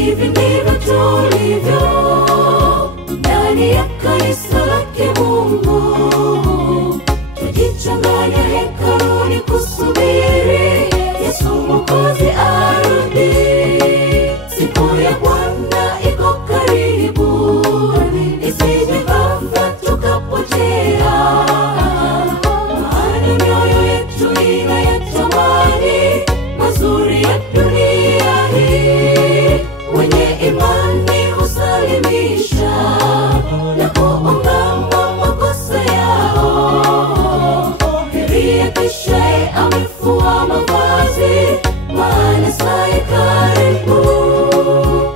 hivi ndivyo tulivyo ndani ya kanisa lake Mungu. Tujichanganya hekaluni kusubiri Yesu Mwokozi arudi. Siku ya Bwana iko karibu, isije ghafla tukapotea. Maana mioyo yetu inayatamani mazuri ya dunia hii. Wenye imani husalimisha na kuungama makosa yao. Heri akeshaye amefua mavazi, maana saa karibu.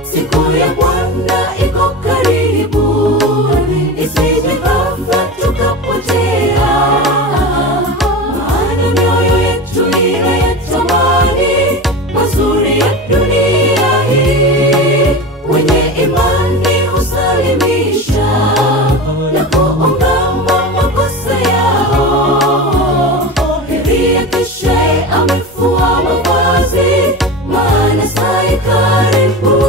Siku ya Bwana iko karibu, isije ghafla tukapotea. Maana mioyo yetu inayatamani mazuri ya dunia hii. Wenye imani husalimisha na kuungama makosa yao. Heri akeshaye amefua mavazi, maana saa karibu.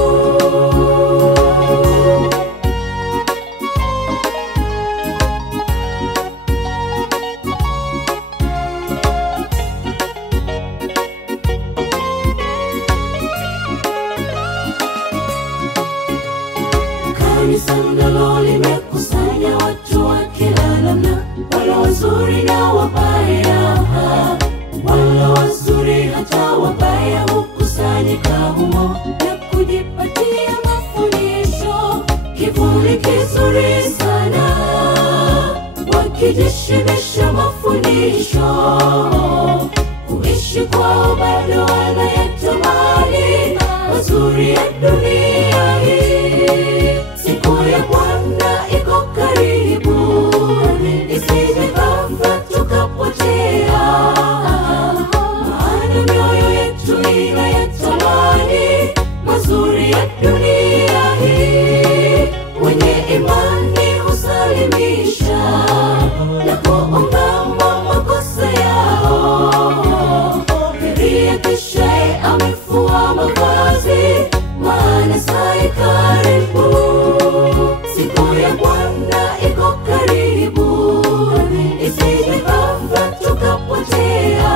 Kanisa nalo limekusanya watu wa kila namna, wale wazuri na wabaya. Wale wazuri hata wabaya hukusanyika humo na kujipatia mafundisho. Kivuli kizuri sana wakijishibisha mafundisho. Kuishi kwao bado wanayatamani mazuri ya dunia hii. Siku ya Bwana iko karibu, isije ghafla tukapotea. Maana mioyo yetu inayatamani mazuri ya dunia hii. Wenye imani husalimisha na kuungama makosa yao. Heri akeshaye amefua mavazi, maana saa karibu. Siku ya Bwana iko karibu, isije ghafla tukapotea.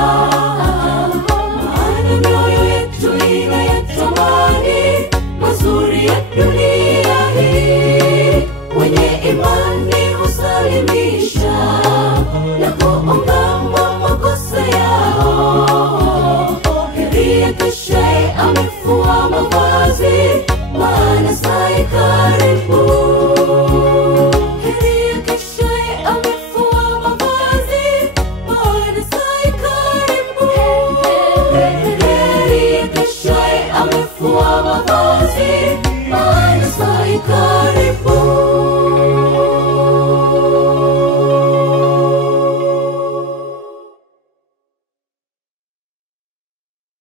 Maana mioyo yetu inayatamani mazuri ya dunia hii. Wenye imani husalimisha na kuungama makosa yao. Heri akeshaye amefua mavazi, maana saa karibu.